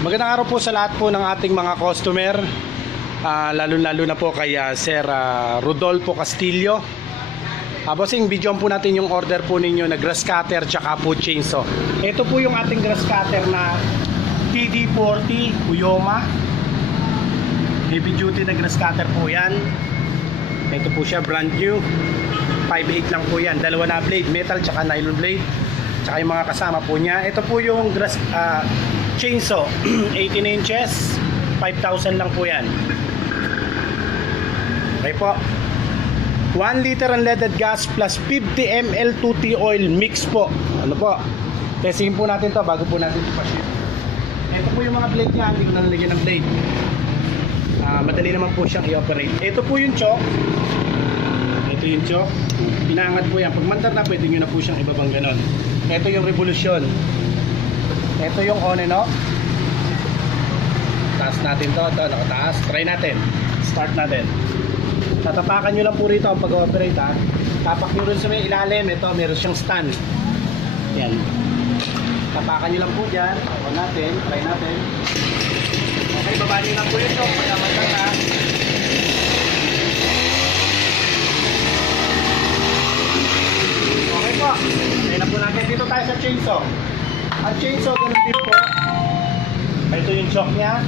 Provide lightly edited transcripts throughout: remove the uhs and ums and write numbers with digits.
Magandang araw po sa lahat po ng ating mga customer, lalo na po kay Sir Rodolfo Castillo. Bossing, videoan po natin yung order po ninyo na grass cutter tsaka po chainsaw. Ito po yung ating grass cutter na TD40 Uyoma. Heavy duty na grass cutter po yan. Ito po siya, brand new. 5.8 lang po yan. Dalawa na blade, metal tsaka nylon blade. Tsaka yung mga kasama po niya. Ito po yung grass chainsaw, 18 inches, 5,000 lang po yan. Okay po. 1 liter unleaded gas plus 50 ml 2T oil mix po. Ano po? Testing po natin to bago po natin ipaship. Ito po yung mga blade niya, hindi ko na nalagyan ng blade. Madali naman po siyang i-operate. Ito po yung choke. Ito yung choke. Inaangat po yan. Pag mandar na, pwede nyo na po siyang ibabang ganon. Ito yung revolution. Ito yung on and off. Taas natin to. Ito, nakataas. Try natin. Start natin. Tatapakan nyo lang po rito ang pag-operate ha. Tapak nyo rin sa may ilalim. Ito, meron siyang stand. Yan. Tapakan nyo lang po dyan. On natin. Try natin. Okay, baba nyo lang po ito. Pagkamatang na. Okay po. Okay na po natin. Dito tayo sa chainsaw. Ang chainsaw, ganun din po. Ito yung choke nya.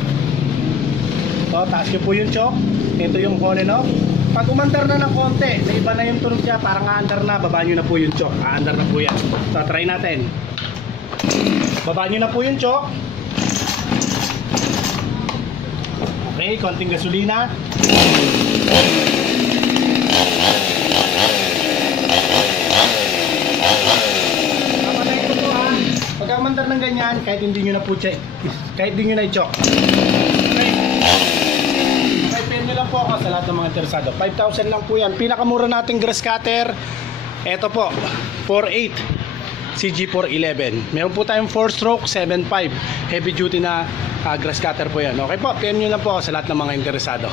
Ito, taas nyo po yung choke. Ito yung on and off. Pag umandar na ng konti, na iba na yung tunog niya, parang aandar na, baba nyo na po yung choke. Aandar na po yan. So, try natin. Baba nyo na po yung choke. Okay, konting gasolina. Papatayin ko po ha. Pag umandar ng ganyan, kahit hindi nyo na po check, kahit hindi nyo na i-choke. Okay. Pay nyo lang po ako sa lahat ng mga interesado. 5,000 lang po yan. Pinakamura nating grass cutter. Ito po, 4.8 CG411. Meron po tayong 4-stroke 7.5 heavy duty na grass cutter po yan. Okay po, PM nyo lang po ako sa lahat ng mga interesado.